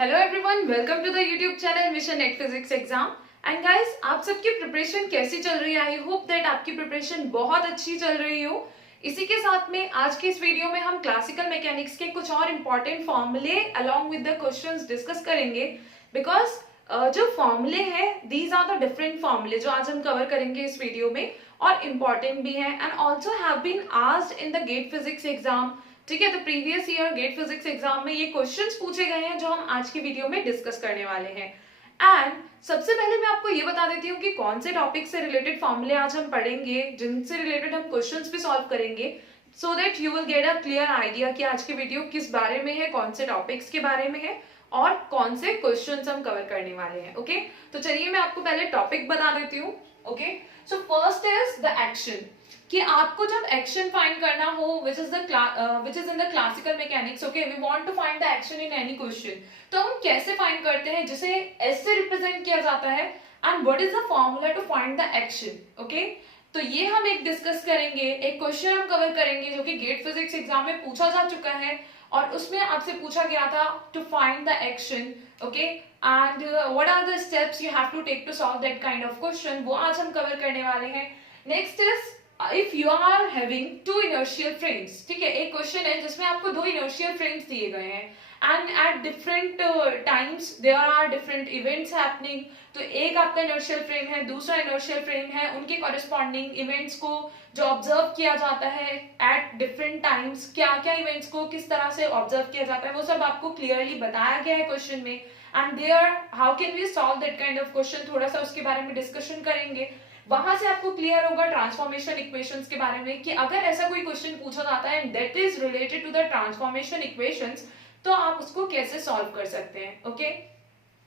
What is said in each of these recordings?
Hello everyone, welcome to the YouTube channel mission NET physics exam. And guys, आप सबकी preparation कैसी चल रही है? आई होप दैट आपकी प्रिपरेशन बहुत अच्छी चल रही हो। इसी के साथ में आज के इस वीडियो में हम क्लासिकल मैकेनिक्स के कुछ और इम्पोर्टेंट फॉर्मूले along with the questions discuss करेंगे। बिकॉज जो फॉर्मूले हैं, दीज आर द डिफरेंट फॉर्मूले जो आज हम कवर करेंगे इस वीडियो में, और इम्पोर्टेंट भी हैं and also have been asked in the GATE physics exam. ठीक है, तो previous year GATE physics exam में ये क्वेश्चंस पूछे गए हैं जो हम आज की वीडियो में डिस्कस करने वाले हैं। एंड सबसे पहले मैं आपको ये बता देती हूँ कि कौन से टॉपिक से रिलेटेड फॉर्मूले आज हम पढ़ेंगे, जिनसे रिलेटेड हम क्वेश्चंस भी सॉल्व करेंगे, so that you will get a clear idea कि आज की वीडियो किस बारे में है, कौन से टॉपिक्स के बारे में है और कौन से क्वेश्चंस हम कवर करने वाले हैं। ओके, तो चलिए मैं आपको पहले टॉपिक बता देती हूँ। Okay, so first is the action, कि आपको जब एक्शन फाइंड करना हो which is in the classical mechanics, okay, we want to find the action in any question, तो हम कैसे फाइंड करते हैं, जिसे S से रिप्रेजेंट किया जाता है, and what is the formula to find the action, okay? तो ये हम एक डिस्कस करेंगे, एक क्वेश्चन हम कवर करेंगे जो कि गेट फिजिक्स एग्जाम में पूछा जा चुका है और उसमें आपसे पूछा गया था to find the action, okay, and what are the steps you have to take to solve that kind of question, वो आज हम कवर करने वाले हैं। Next is if you are having two inertial frames, ठीक है, एक क्वेश्चन है जिसमें आपको दो inertial frames दिए गए हैं and at different times there are different events happening, तो एक आपका inertial frame है, दूसरा inertial frame है, उनके corresponding events को जो observe किया जाता है at different times, क्या क्या events को किस तरह से observe किया जाता है, वो सब आपको clearly बताया गया है क्वेश्चन में। and there how can we solve that kind of question, थोड़ा सा उसके बारे में डिस्कशन करेंगे। वहां से आपको क्लियर होगा ट्रांसफॉर्मेशन इक्वेशंस के बारे में, कि अगर ऐसा कोई क्वेश्चन पूछा जाता है and that is related to the transformation equations, तो आप उसको कैसे सॉल्व कर सकते हैं। ओके,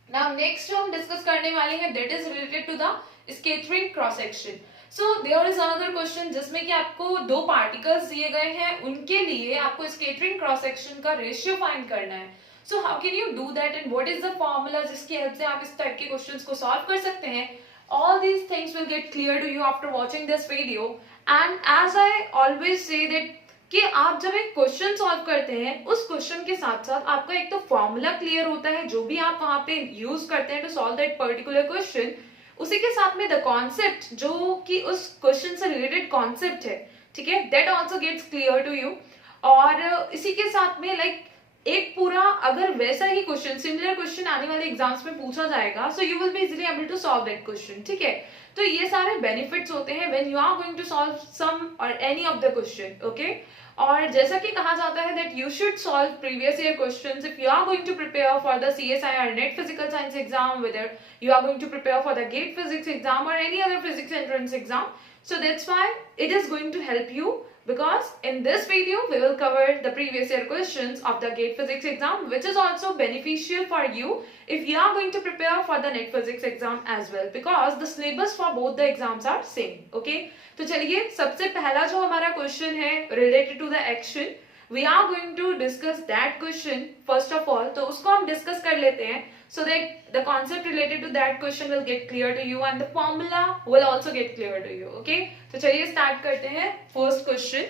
नाउ नेक्स्ट हम डिस्कस करने वाले हैं that is related to the scattering cross section. So there is another question जिसमें कि आपको दो पार्टिकल्स दिए गए हैं, उनके लिए आपको स्कैटरिंग क्रॉस सेक्शन का रेशियो फाइंड करना है। So how can you do that and what is the formula जिसकी हेल्प से आप इस टाइप के क्वेश्चंस को सॉल्व कर सकते हैं। All these things will get clear to you after watching this video, and as I always say that कि आप जब एक क्वेश्चन सॉल्व करते हैं, उस क्वेश्चन के साथ साथ आपका एक तो फॉर्मूला क्लियर होता है जो भी आप वहां पे यूज करते हैं to solve that particular question, उसी के साथ में द कॉन्सेप्ट जो कि उस क्वेश्चन से रिलेटेड कॉन्सेप्ट है, ठीक है, that also gets clear to you. और इसी के साथ में लाइक एक पूरा अगर वैसा ही क्वेश्चन, सिमिलर क्वेश्चन आने वाले एग्जाम्स में पूछा जाएगा, so you will be easily able to solve that question. ठीक है, तो ये सारे बेनिफिट्स होते हैं when you are going to solve some और any of the question. Okay, और जैसा कि कहा जाता है that you should solve previous year questions if you are going to prepare for the CSIR NET physical science exam, whether you are going to prepare for the GATE physics exam और any other physics entrance exam. So that's why it is going to help you, because in this video we will cover the previous year questions of the GATE physics exam, which is also beneficial for you if you are going to prepare for the NET physics exam as well, because the syllabus for both the exams are same. Okay, तो चलिए सबसे पहला जो हमारा question है related to the action, we are going to discuss that question first of all, तो उसको हम डिस्कस कर लेते हैं so that the concept related to that question will get clear to you and the formula will also get clear to you. Okay, तो चलिए start करते हैं first question.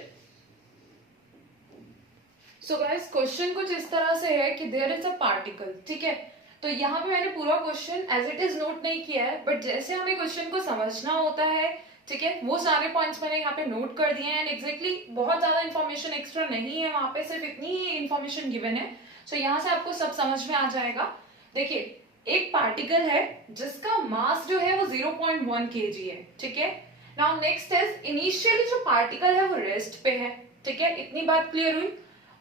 So guys, question कुछ इस तरह से है कि देयर इज अ पार्टिकल, ठीक है, तो यहाँ पे मैंने पूरा question as it is note नहीं किया है, बट जैसे हमें क्वेश्चन को समझना होता है, ठीक है, वो सारे पॉइंट्स मैंने यहाँ पे नोट कर दिए हैं एंड एग्जैक्टली बहुत ज्यादा इन्फॉर्मेशन एक्स्ट्रा नहीं है वहां पे, सिर्फ इतनी ही इन्फॉर्मेशन गिवन है। सो यहाँ से आपको सब समझ में आ जाएगा। देखिए, एक पार्टिकल है जिसका मास जो है वो 0.1 kg है, ठीक है। नाउ नेक्स्ट इज इनिशियली जो पार्टिकल है वो रेस्ट पे है, ठीक है, इतनी बात क्लियर हुई।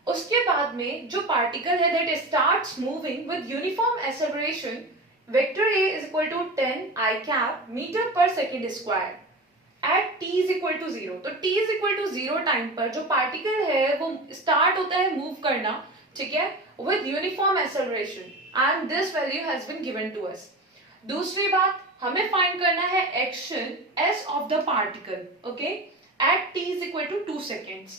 उसके बाद में जो पार्टिकल है that starts moving with uniform acceleration, vector a is equal to 10 I cap metre per second square at t is equal to 0। तो t is equal to 0 time पर जो पार्टिकल है वो स्टार्ट होता है मूव करना, ठीक है, with uniform acceleration and this value has been given to us। दूसरी बात, हमें फाइंड करना है action s of the particle, okay, at t is equal to 2 seconds।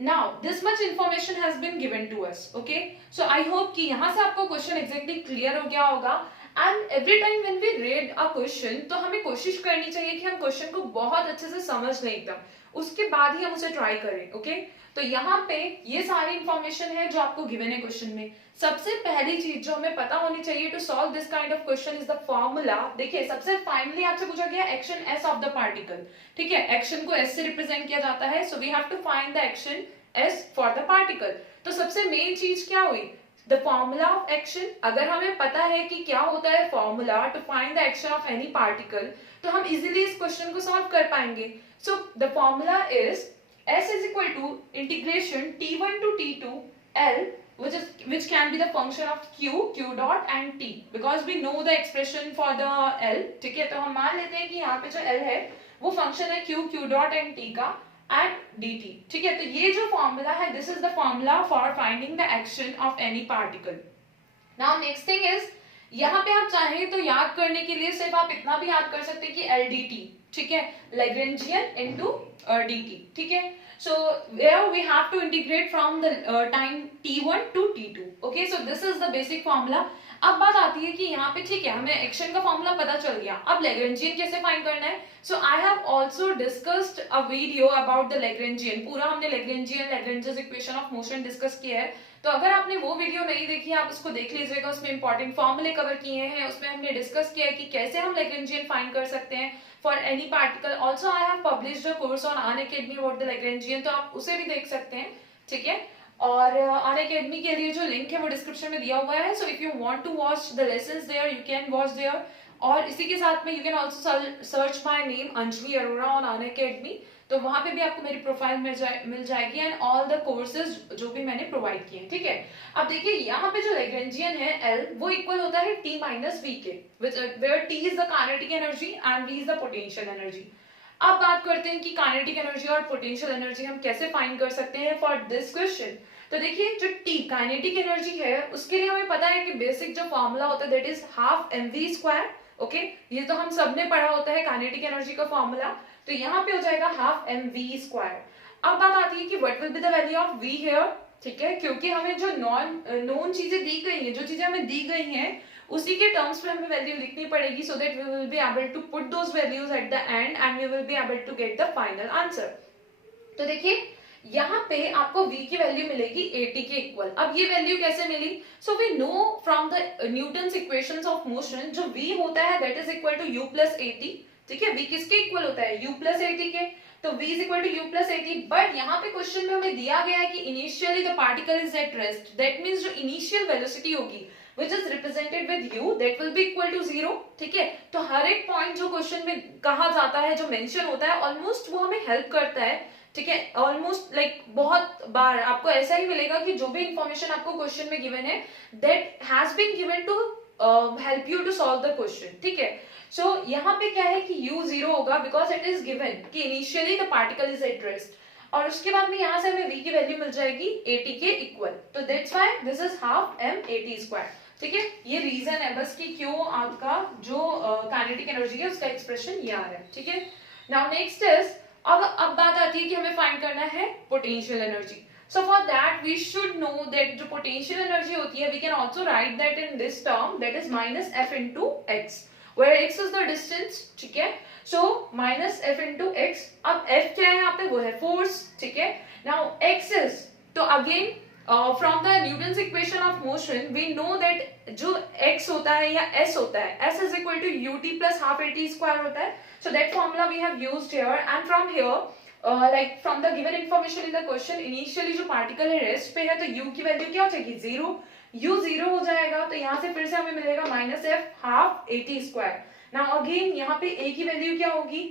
Now this much information has been given to us, okay, so I hope कि यहाँ से आपको question exactly clear हो गया होगा। And every time when we read a question, तो हमें कोशिश करनी चाहिए कि हम क्वेश्चन को बहुत अच्छे से समझ लें एकदम, उसके बाद ही हम उसे ट्राई करें। ओके, तो यहाँ पे ये सारी इंफॉर्मेशन है जो आपको गिवन है क्वेश्चन में। सबसे पहली चीज जो हमें पता होनी चाहिए to solve this kind of question is the formula. देखिए, सबसे फाइनली आपसे पूछा गया action S of the particle. ठीक है, एक्शन को एस से रिप्रेजेंट किया जाता है, so we have to find the action S for the particle. तो सबसे मेन चीज क्या हुई, द फॉर्मूला ऑफ एक्शन। अगर हमें पता है कि क्या होता है formula to find the action of any particle, तो हम इजीली इस क्वेश्चन को सॉल्व कर पाएंगे। So the formula is S is equal to integration T1 to T2 L, which can be the function of Q dot and T, because we know the expression for the L। ठीक है, तो हम मान लेते हैं कि यहाँ पे जो L है वो फंक्शन है Q dot and T का एट dt। ठीक है, तो ये जो फॉर्मूला है, this is the formula for finding the action of any particle. Now next thing is, यहाँ पे आप चाहें तो याद करने के लिए सिर्फ आप इतना भी याद कर सकते हैं कि LDT, ठीक है, लैग्रेंजियन इनटू dt। ठीक है, so where we have to integrate from the time t1 to t2। okay, so this is the basic formula। अब बात आती है कि यहाँ पे ठीक है, हमें एक्शन का फॉर्मूला पता चल गया, अब लैग्रेंजियन कैसे फाइंड करना है। So I have also discussed a video about the Lagrangian. पूरा हमने Lagrangian's equation of motion discuss किया है, तो अगर आपने वो वीडियो नहीं देखी आप उसको देख लीजिएगा। उसमें इंपॉर्टेंट फॉर्मूले कवर किए हैं, उसमें हमने डिस्कस किया है कि कैसे हम लैग्रेंजियन फाइंड कर सकते हैं for any particle. Also I have published a course on Unacademy about the Lagrangian, तो आप उसे भी देख सकते हैं। ठीक है, और अनअकैडमी के लिए जो लिंक है वो डिस्क्रिप्शन में दिया हुआ है, so if you want to watch the lessons there you can watch there. और इसी के साथ में you can also search my name Anjali Arora on Unacademy, तो वहां पे भी आपको मेरी प्रोफाइल मिल जाएगी एंड ऑल द कोर्सेज जो भी मैंने प्रोवाइड किए हैं। ठीक है, अब देखिए यहाँ पे जो लैग्रेंजियन है L वो इक्वल होता है T माइनस V के, where T is the kinetic energy and V is the potential energy. अब बात करते हैं कि काइनेटिक एनर्जी और पोटेंशियल एनर्जी हम कैसे फाइंड कर सकते हैं फॉर दिस क्वेश्चन। तो देखिए, जो T काइनेटिक एनर्जी है उसके लिए हमें पता है कि बेसिक जो फॉर्मूला होता है that is half mv square. Okay, ये तो हम सबने पढ़ा होता है काइनेटिक एनर्जी का फॉर्मूला, तो यहाँ पे हो जाएगा हाफ mv स्क्वायर। अब बात आती है कि what will be the value of v here. ठीक है, क्योंकि हमें जो नॉन चीजें दी गई हैं, जो चीजें हमें दी गई हैं उसी के टर्म्स में हमें वैल्यू लिखनी पड़ेगी, so that we will be able to put those values at the end and we will be able to get the final answer. तो देखिए, यहाँ पे आपको v की वैल्यू मिलेगी 80 के इक्वल। अब ये वैल्यू कैसे मिली, so we know from the Newton's equations of motion, जो v होता है that is equal to u plus 80। ठीक है, v किसके इक्वल होता है, u प्लस 80 के, तो v is equal to u plus 80। But यहाँ पे क्वेश्चन में हमें दिया गया है कि initially the particle is at rest, that means जो इनिशियल वेलोसिटी होगी which is represented with u that will be equal to 0। ठीक है, तो हर एक पॉइंट जो क्वेश्चन में कहा जाता है, जो मेंशन होता है, ऑलमोस्ट वो हमें हेल्प करता है। ठीक है, ऑलमोस्ट लाइक बहुत बार आपको ऐसा ही मिलेगा कि जो भी इंफॉर्मेशन आपको क्वेश्चन में गिवन है that has been given to help you to solve the question. ठीक है, सो यहाँ पे क्या है कि u 0 होगा बिकॉज इट इज गिवन कि initially the particle is at rest, और उसके बाद में यहाँ से हमें v की वैल्यू मिल जाएगी 80 के इक्वल, तो that's why this is half m 80 square. ठीक है, ये रीजन है बस कि क्यों आपका जो काइनेटिक एनर्जी है उसका एक्सप्रेशन ये आ रहा है। ठीक है, नाउ नेक्स्ट इज, अब बात आती है कि हमें फाइंड करना है potential energy. So for that we should know that जो पोटेंशियल एनर्जी होती है we can also write that in this term that is minus f into x, where x is the distance. ठीक है, so minus f into x। अब f क्या है यहाँ पे, वो है फोर्स। ठीक है, नाउ x इज, तो again from the Newton's equation of motion we know that जो x होता है या s होता है, s is equal to ut plus half 80 square होता है। So that formula we have used here and from here like from the given information in the question, initially जो particle है रेस्ट पे है तो u की वैल्यू क्या हो जाएगी, 0। u 0 हो जाएगा, तो यहाँ से फिर से हमें मिलेगा minus f half 80 square. Now again यहाँ पे a की वैल्यू क्या होगी,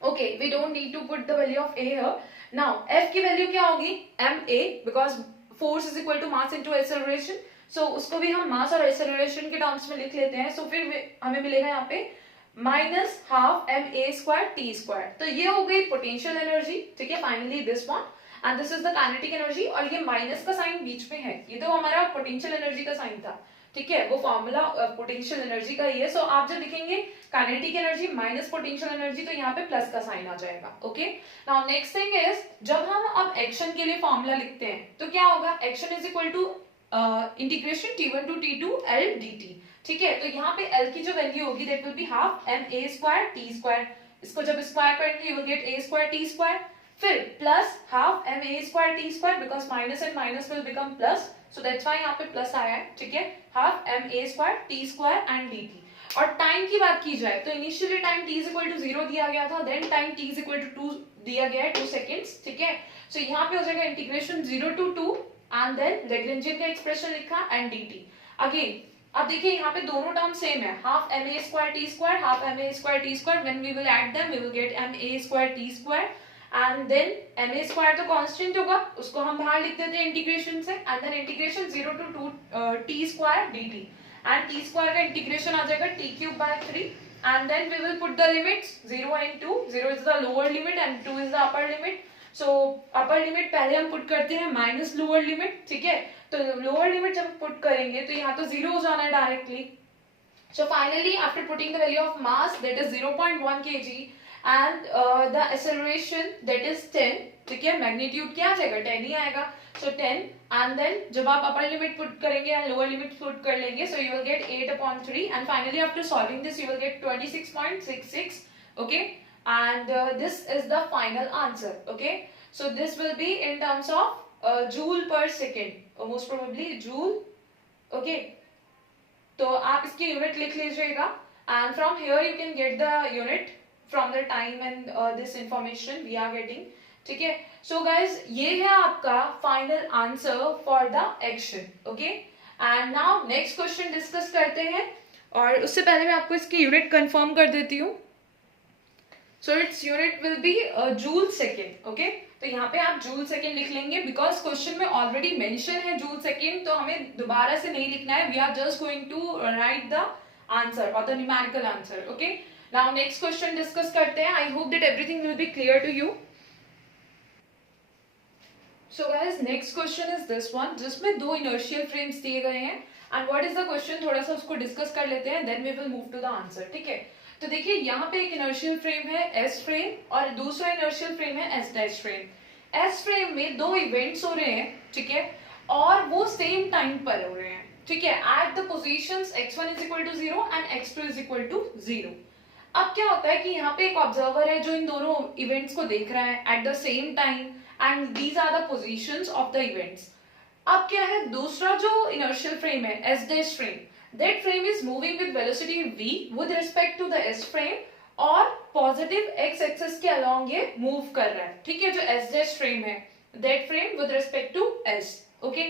okay we don't need to put the value of a here. Now f की वैल्यू क्या होगी, ma, because force is equal to mass into acceleration, so उसको भी हम मास और एक्सेलरेशन के टर्म्स में लिख लेते हैं। सो फिर हमें मिलेगा यहाँ पे minus half ma square t square, तो ये हो गई पोटेंशियल एनर्जी। ठीक है, finally this one and this is the kinetic energy, और ये माइनस का साइन बीच में है, ये तो हमारा पोटेंशियल एनर्जी का साइन था। ठीक है, वो फॉर्मूला पोटेंशियल एनर्जी का ही है। सो आप जब लिखेंगे kinetic energy minus potential energy, तो यहाँ पे प्लस का साइन आ जाएगा। Okay, now next thing is, जब हम अब एक्शन के लिए फॉर्मूला लिखते हैं तो क्या होगा, action is equal to integration t1 to t2 L dt। ठीक है, तो यहाँ पे L की जो वैल्यू होगी that will be half ma square t square, इसको जब स्क्वायर करेंगे you will get a square t square. फिर plus half M A square T square, because minus and minus will become plus, so that's why यहाँ पे plus आया है, ठीक है, half M A square T square and D T. और time की बात की जाए तो initially time t is equal to 0 दिया गया था, then time t is equal to 2 दिया गया है 2 सेकेंड्स, ठीक है। सो यहाँ पे हो जाएगा integration 0 to 2 and then Lagrangian का एक्सप्रेशन लिखा एंड dt। अगेन अब देखिए यहाँ पे दोनों टर्म सेम है, half M A square T square, half M A square T square, when we will add them we will get M A square T square and then M A square तो constant होगा, उसको हम बाहर लिख देते हैं integration से, and then integration 0 to 2 T square dt and t square का इंटीग्रेशन आ जाएगा t cube by 3 and then we will put the limits 0 and 2, 0 is the lower limit and 2 is the upper limit, so upper limit पहले हम put करते हैं minus lower limit, ठीक है। तो lower limit जब पुट करेंगे तो यहाँ तो 0 हो जाना है directly. So finally after putting the value of mass that is 0.1 kg and the acceleration that is 10, ठीक है, मैग्नीट्यूड क्या आ जाएगा 10 ही आएगा, so 10 and then जब आप अपर लिमिट पुट करेंगे एंड लोअर लिमिट पुट कर लेंगे, so you will get 8/3 and finally after solving this you will get 26.66, okay, and this is the final answer, okay. So this will be in terms of joule per second, most probably joule, okay. तो आप इसकी unit लिख लीजिएगा and from here you can get the unit from the time and this information we are getting, ठीक है। So guys ये है आपका final answer for the action, okay. And now next question discuss करते हैं, और उससे पहले मैं आपको इसकी यूनिट कंफर्म कर देती हूँ। So its unit will be joule second, okay. तो यहाँ पे आप जूल सेकेंड लिख लेंगे बिकॉज क्वेश्चन में ऑलरेडी मेंशन है जूल सेकेंड, तो हमें दोबारा से नहीं लिखना है, we are just going to write the answer और the numerical answer, okay. Now next question discuss करते हैं। I hope that everything will be clear to you. So guys next question is this one, जिसमें दो inertial frames दिए गए हैं and what is the question, थोड़ा सा उसको डिस्कस कर लेते हैं, then we will move to the answer, ठीक है। तो देखिए यहाँ पे एक इनर्शियल फ्रेम है एस फ्रेम और दूसरा इनर्शियल फ्रेम है S dash frame. S frame में दो इवेंट्स हो रहे हैं, ठीक है, और वो सेम टाइम पर हो रहे हैं, ठीक है, at the positions x1 is equal to 0 and x2 is equal to 0। अब क्या होता है कि यहाँ पे एक ऑब्जर्वर है जो इन दोनों इवेंट्स को देख रहा है at the same time and these are the positions of the events. अब क्या है, दूसरा जो इनर्शियल फ्रेम है S dash frame, that frame is moving with velocity v with respect to the s frame और पॉजिटिव x एक्सिस के along ये move कर रहा है, ठीक है, जो s डैश फ्रेम है that frame with respect to s, okay।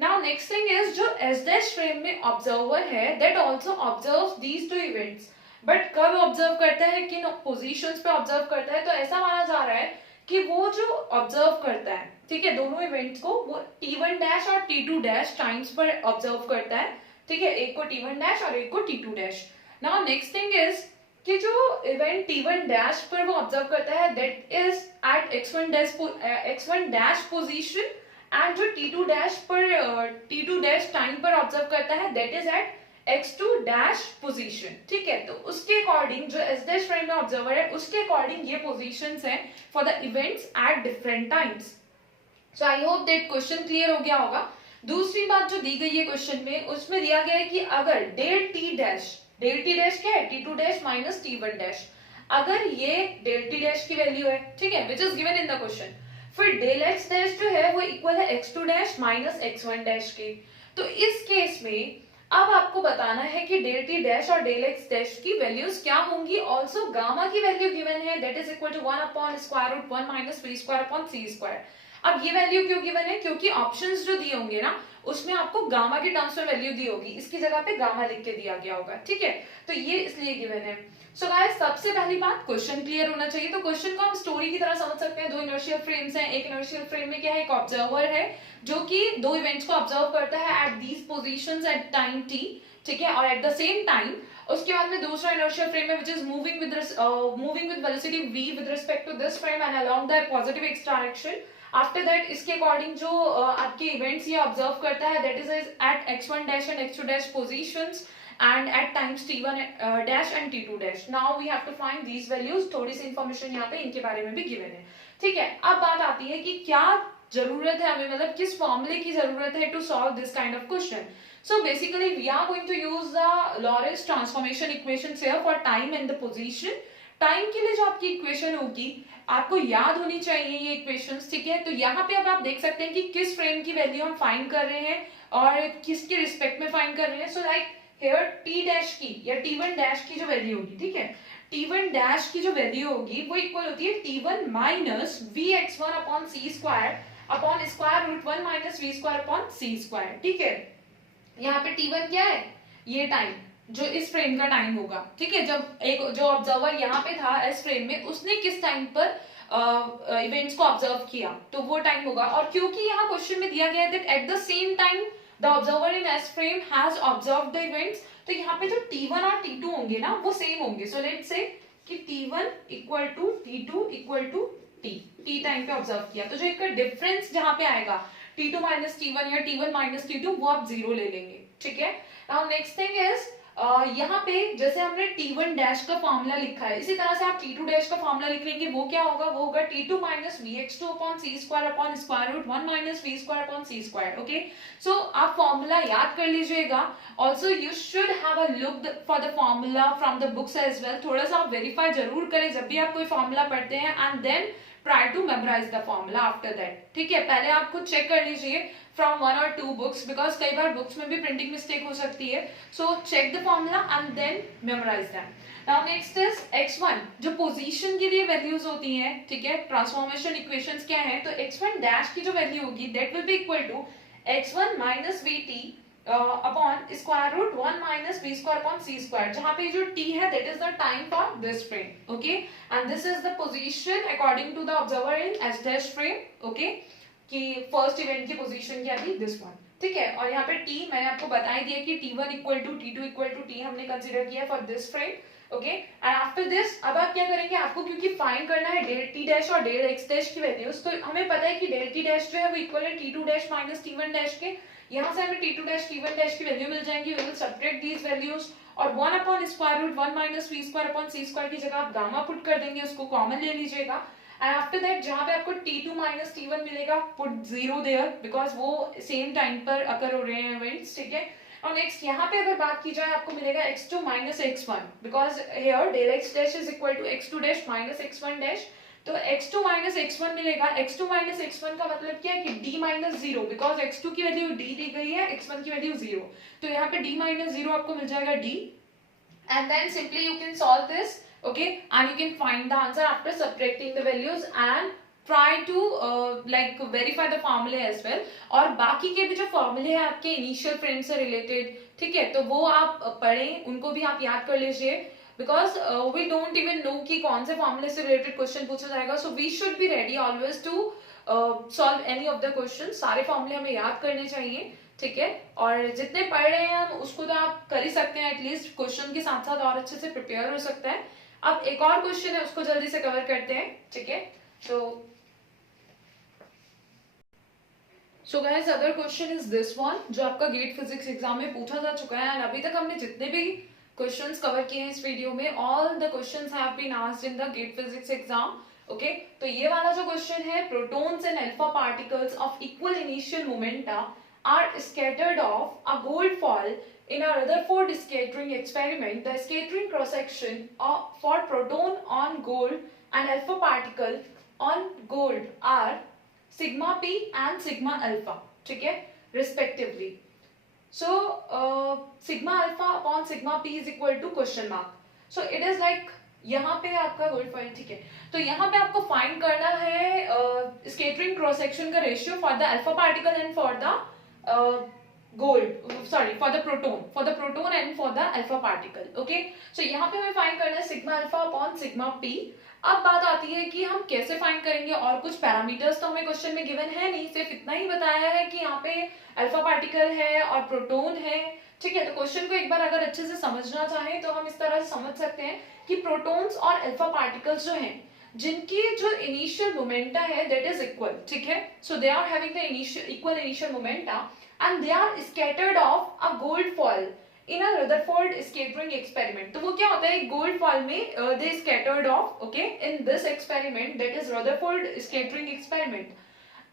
now next thing is जो s डैश फ्रेम में ऑब्जर्वर है that also observes these two events, but कब ऑब्जर्व करता है, किन पोजीशंस पे ऑब्जर्व करता है, तो ऐसा माना जा रहा है कि वो जो ऑब्जर्व करता है, ठीक है, दोनों इवेंट्स को वो t1 डैश और t2 डैश टाइम्स पर ऑब्जर्व करता है, ठीक है, एक को t1 डैश और एक को t2 dash. Now next thing is कि जो इवेंट t1 डैश पर वो ऑब्जर्व करता है that is at x1 dash position and जो t2 डैश पर t2 डैश टाइम पर ऑब्जर्व करता है that is at x2 dash position, ठीक है। तो उसके अकॉर्डिंग जो s डैश फ्रेम में ऑब्जर्वर है उसके अकॉर्डिंग ये पोजीशंस हैं for the events at different times. So I hope that question clear हो गया होगा। दूसरी बात जो दी गई है क्वेश्चन में, उसमें दिया गया है कि अगर डेल टी डैश क्या है, t2 dash minus t1 dash, अगर ये डेल टी डैश की वैल्यू है, ठीक है, which is given in the question, फिर डेल x डैश जो है वो इक्वल है x2 dash minus x1 dash के। तो इस केस में अब आपको बताना है कि डेल टी डैश और डेल x डैश की वैल्यूज क्या होंगी। ऑल्सो गामा की वैल्यू गिवन है that is equal to 1/√1 minus v²/c²। अब ये वैल्यू क्यों गिवन है, क्योंकि ऑप्शंस जो दिए होंगे ना उसमें आपको गामा की टर्म्स में वैल्यू दी होगी, इसकी जगह पे गामा लिख के दिया गया होगा, ठीक है, तो ये इसलिए गिवन है। सो गाइस सबसे पहली बात क्वेश्चन क्लियर होना चाहिए। तो क्वेश्चन को हम स्टोरी की तरह समझ सकते हैं। दो इनर्शियल फ्रेम्स हैं, एक इनर्शियल फ्रेम में क्या है, एक ऑब्जर्वर है जो कि दो इवेंट्स को ऑब्जर्व करता है at these positions at time t, ठीक है, और एट द सेम टाइम उसके बाद में दूसरा इनर्शियल फ्रेम है which is moving with velocity v with respect to this frame and along the positive x direction. After that इसके according जो आपके इवेंट्स ये ऑब्जर्व करता है that is at x1 dash and x2 dash positions and at times t1 dash and t2 dash. Now we have to find these values। थोड़ी सी information यहाँ पे इनके बारे में भी गिवन है, ठीक है। अब बात आती है कि क्या जरूरत है हमें, मतलब किस फॉर्मूले की जरूरत है to solve this kind of question. So basically we are going to use the Lorentz transformation equations here for time and the position time के लिए जो आपकी इक्वेशन होगी आपको याद होनी चाहिए ये इक्वेशंस, ठीक है। तो यहाँ पे अब आप देख सकते हैं कि किस फ्रेम की वैल्यू हम फाइंड कर रहे हैं और किसके रिस्पेक्ट में फाइंड कर रहे हैं। So like here T dash की या T1 डैश की जो वैल्यू होगी, ठीक है, T1 डैश की जो वैल्यू होगी वो इक्वल होती है T1 minus Vx1 upon C square upon square root 1 minus V square upon C square, ठीक है। यहाँ पे T1 क्या है, ये टाइम जो इस फ्रेम का टाइम होगा, ठीक है। जब एक जो ऑब्जर्वर यहाँ पे था इस फ्रेम में, उसने किस टाइम पर इवेंट्स को ऑब्जर्व किया, तो वो टाइम होगा। और क्योंकि यहाँ क्वेश्चन में दिया गया है that at the same time the observer in S frame has observed the events, तो यहाँ पे जो T1 और T2 होंगे ना वो सेम होंगे। सो लेट्स से कि T1 equal to T2 equal to T time पे ऑब्जर्व किया, तो जो एक डिफरेंस जहाँ पे आएगा T2 माइनस T1 या T1 माइनस T2 वो आप जीरो ले लेंगे, ठीक है। नाउ नेक्स्ट थिंग इज यहाँ पे जैसे हमने T1 डैश का फॉर्मूला लिखा है, इसी तरह से आप T2 डैश का फॉर्मूला लिख लेंगे। वो क्या होगा, वो होगा T2 minus Vx2 upon C square upon square root 1 minus V square upon C square, okay. So आप फॉर्मूला याद कर लीजिएगा। Also you should have a look for the formula from the books as well, थोड़ा सा आप verify जरूर करें जब भी आप कोई फॉर्मूला पढ़ते हैं, and then try to memorise the formula after that, ठीक है। पहले आप खुद चेक कर लीजिए from 1 or 2 books, because कई बार बुक्स में भी प्रिंटिंग मिस्टेक हो सकती है। So check the formula and then memorize them. Now next is x1, जो पोजीशन के लिए वैल्यूज होती हैं, ठीक है, ट्रांसफॉर्मेशन इक्वेशंस क्या है, तो x1 डैश की जो वैल्यू होगी that will be equal to x1 minus vt upon square root 1 minus V square upon C square, जहां पे जो t है that is the time for this frame, okay, and this is the position according to the observer in s dash frame, okay, कि first event की position क्या थी, this one, ठीक है। और यहाँ पे टी मैंने आपको बता ही दिया कि T1 equal to T2 equal to T हमने कंसीडर किया for this frame, okay. And after this अब आप क्या करेंगे, आपको क्योंकि फाइंड करना है डेल टी डैश और डेल एक्स डैश की वैल्यूज, तो हमें पता है कि डेल टी डैश जो है वो इक्वल है T2 dash minus T1 dash के। यहाँ से हमें T2 डैश T1 डैश की वैल्यू मिल जाएंगी, we will subtract these values, और 1 upon square root 1 minus V square upon C square की जगह आप गामा पुट कर देंगे, उसको कॉमन ले लीजिएगा। एंड आफ्टर दैट जहां पे आपको T2 माइनस T1 मिलेगा, पुट जीरो देयर बिकॉज वो सेम टाइम पर अकर हो रहे हैं इवेंट्स, ठीक है। और नेक्स्ट यहाँ पे अगर बात की जाए आपको मिलेगा x2 minus x1, because here del x dash is equal to x2 dash minus x1 dash, तो x2 माइनस x1 मिलेगा। x2 माइनस x1 का मतलब क्या है कि d minus zero, because x2 की वैल्यू d दी गई है, x1 की वैल्यू जीरो, तो यहाँ पे d माइनस जीरो आपको मिल जाएगा d, and then simply you can solve this, okay, and you can find the answer after subtracting the values and try to like verify the formula as well। और बाकी के भी जो फॉर्मूले हैं आपके इनिशियल फ्रेम से रिलेटेड, ठीक है, तो वो आप पढ़ें, उनको भी आप याद कर लीजिए, because we don't even know कि कौन से फॉर्मूले से रिलेटेड क्वेश्चन पूछा जाएगा। So we should be ready always to solve any of the question, सारे फॉर्मूले हमें याद करने चाहिए, ठीक है। और जितने पढ़ रहे हैं हम उसको तो आप कर ही सकते हैं, एटलीस्ट क्वेश्चन के साथ साथ और अच्छे से प्रिपेयर हो सकता है। अब एक और क्वेश्चन है, उसको जल्दी से कवर करते हैं, ठीक है। So guys other question is this one, जो आपका गेट फिजिक्स एग्जाम में पूछा जा चुका है, एंड अभी तक हमने जितने भी क्वेश्चंस कवर किए हैं इस वीडियो में, all the questions have been asked in the GATE physics exam, okay. तो ये वाला जो क्वेश्चन है, protons and alpha particles of equal initial momenta are scattered off a gold foil in a Rutherford scattering experiment. The scattering cross section for proton on gold and alpha particle on gold are sigma p and sigma alpha, ठीक है, respectively. So sigma alpha upon sigma p is equal to question mark. So it is like यहाँ पे आपका gold foil, ठीक है, तो यहाँ पे आपको फाइंड करना है स्केटरिंग क्रॉस सेक्शन का ratio for the alpha particle and for the for the proton and for the alpha particle, okay। so यहाँ पे हमें फाइंड करना है sigma alpha upon sigma P. अब बात आती है कि हम कैसे फाइंड करेंगे, और कुछ पैरामीटर्स तो हमें क्वेश्चन में गिवन है नहीं, सिर्फ इतना ही बताया है कि यहाँ पे अल्फा पार्टिकल है और प्रोटोन है, ठीक है। तो क्वेश्चन को एक बार अगर अच्छे से समझना चाहें तो हम इस तरह से समझ सकते हैं कि प्रोटॉन्स और अल्फा पार्टिकल्स जो हैं, जिनकी जो इनिशियल मोमेंटा है दैट इज इक्वल, ठीक है, so they are having the equal initial momenta and they are scattered off a gold foil in a Rutherford scattering experiment। तो वो क्या होता है, gold foil में they scattered off, okay, in this experiment, that is Rutherford scattering experiment।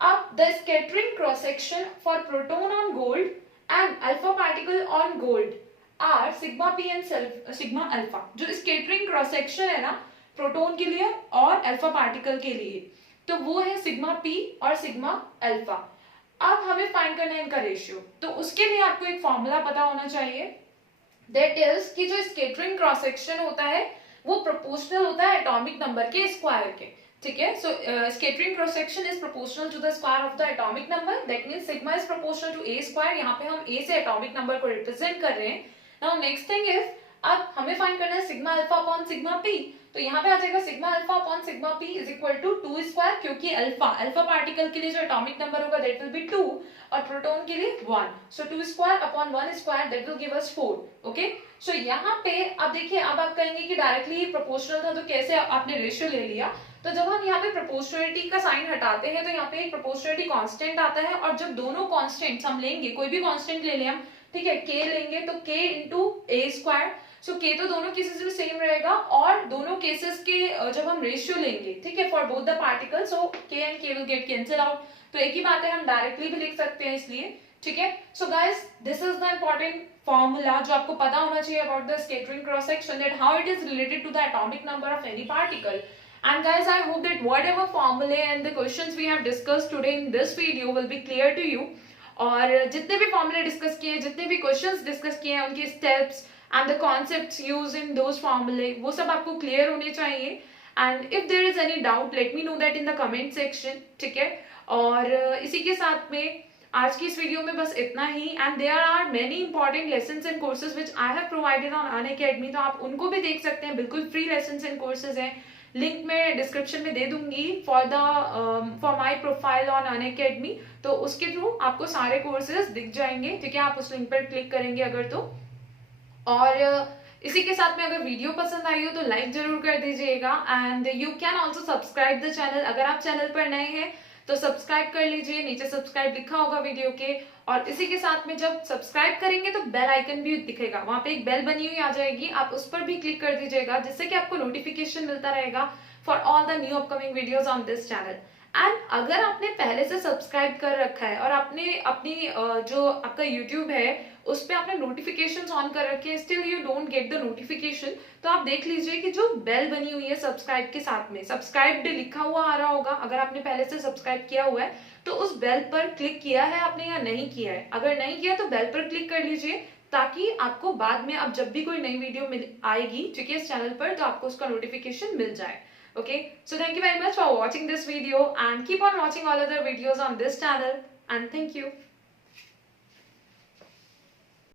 अब the scattering cross section for proton on gold and alpha particle on gold are sigma p and sigma alpha। जो scattering cross section है ना, proton के लिए और alpha particle के लिए, तो वो है सिग्मा पी और सिग्मा अल्फा। अब हमें फाइंड करना है इनका रेशियो, तो उसके लिए आपको एक फॉर्मूला पता होना चाहिए, दैट इज कि जो स्कैटरिंग क्रॉस सेक्शन होता है वो प्रोपोर्शनल होता है एटॉमिक नंबर के स्क्वायर के, ठीक है। So scattering cross section is proportional to the square of the atomic number, that means sigma is proportional to A square. यहाँ पे हम ए से एटॉमिक नंबर को रिप्रेजेंट कर रहे हैं। नाउ नेक्स्ट थिंग इज, अब हमें फाइंड करना है sigma alpha upon sigma P, तो यहाँ पे आ जाएगा sigma alpha upon sigma P is equal to 2 square, क्योंकि अल्फा पार्टिकल के लिए जो एटॉमिक नंबर होगा दैट विल बी 2 और प्रोटॉन के लिए 1, so 2 square upon 1 square that will give us 4। Okay, so यहाँ पे अब देखिए, अब आप कहेंगे कि डायरेक्टली प्रोपोर्शनल था तो कैसे आपने रेशियो ले लिया, तो जब हम यहाँ पे प्रोपोर्शनलिटी का साइन हटाते हैं तो यहाँ पे एक प्रोपोर्शनलिटी कांस्टेंट आता है, और जब दोनों कांस्टेंट्स हम लेंगे, कोई भी कांस्टेंट ले लें हम, ठीक है, k लेंगे तो k इंटू ए स्क्वायर, सो k तो दोनों केसेस में सेम रहेगा, और दोनों केसेस के जब हम रेशियो लेंगे, ठीक है, for both the particles, so k and k will get cancel out, तो एक ही बात है, हम डायरेक्टली भी लिख सकते हैं इसलिए, ठीक है। So guys, this is the important formula जो आपको पता होना चाहिए about the scattering cross section, that how it is related to the atomic number of any particle. And guys, I hope that whatever formulae and the questions we have discussed today in this video will be clear to you. और जितने भी फॉर्मूले discuss किए, जितने भी questions discuss किए हैं, उनके steps and the concepts use in those फॉर्मूले, वो सब आपको क्लियर होने चाहिए। And if there is any doubt, let me know that in the comment section, ठीक है। और इसी के साथ में आज की इस वीडियो में बस इतना ही, and there are many important lessons and courses which I have provided on Unacademy, तो आप उनको भी देख सकते हैं, बिल्कुल फ्री लेसन्स एंड कोर्सेज हैं, लिंक मैं डिस्क्रिप्शन में दे दूंगी for my profile on Unacademy, तो उसके थ्रू आपको सारे कोर्सेज दिख जाएंगे, ठीक है, आप उस लिंक पर क्लिक करेंगे अगर तो। और इसी के साथ में अगर वीडियो पसंद आई हो तो लाइक जरूर कर दीजिएगा, and you can also subscribe the channel, अगर आप चैनल पर नए हैं तो सब्सक्राइब कर लीजिए, नीचे सब्सक्राइब लिखा होगा वीडियो के, और इसी के साथ में जब सब्सक्राइब करेंगे तो बेल आइकन भी दिखेगा, वहां पे एक बेल बनी हुई आ जाएगी, आप उस पर भी क्लिक कर दीजिएगा, जिससे कि आपको नोटिफिकेशन मिलता रहेगा for all the new upcoming videos on this channel. And अगर आपने पहले से सब्सक्राइब कर रखा है और आपने अपनी जो आपका यूट्यूब है उस पर आपने नोटिफिकेशंस ऑन कर रखे हैं, still you don't get the notification, तो आप देख लीजिए कि जो बेल बनी हुई है सब्सक्राइब के साथ में, सब्सक्राइब लिखा हुआ आ रहा होगा, अगर आपने पहले से सब्सक्राइब किया हुआ है तो उस बेल पर क्लिक किया है आपने या नहीं किया है, अगर नहीं किया तो बेल पर क्लिक कर लीजिए, ताकि आपको बाद में अब जब भी कोई नई वीडियो आएगी, ठीक है, इस चैनल पर, तो आपको उसका नोटिफिकेशन मिल जाए। Okay, so thank you very much for watching this video, and keep on watching all other videos on this channel, and thank you.